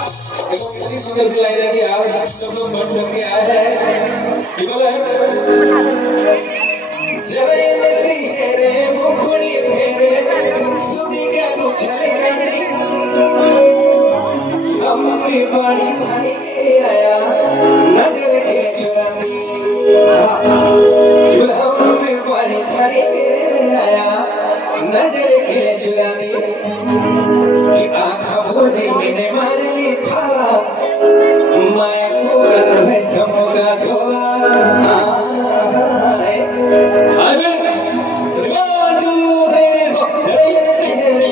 सुंदर सी लाइन है कि आज सब लोग बढ़ चढ़ के आए हैं कि बोले जरे लगती है रे मुखड़ी फेरे सुधी का तू चले गई अम्मी बाड़ी खड़ी के आया नजर के चुराती अम्मी बाड़ी खड़ी के आया नजर के चुराती कि आँखा बोझी मैंने मारली फाला मैं पूरा में चमका झोला अबे रिवाजू रे हो तेरे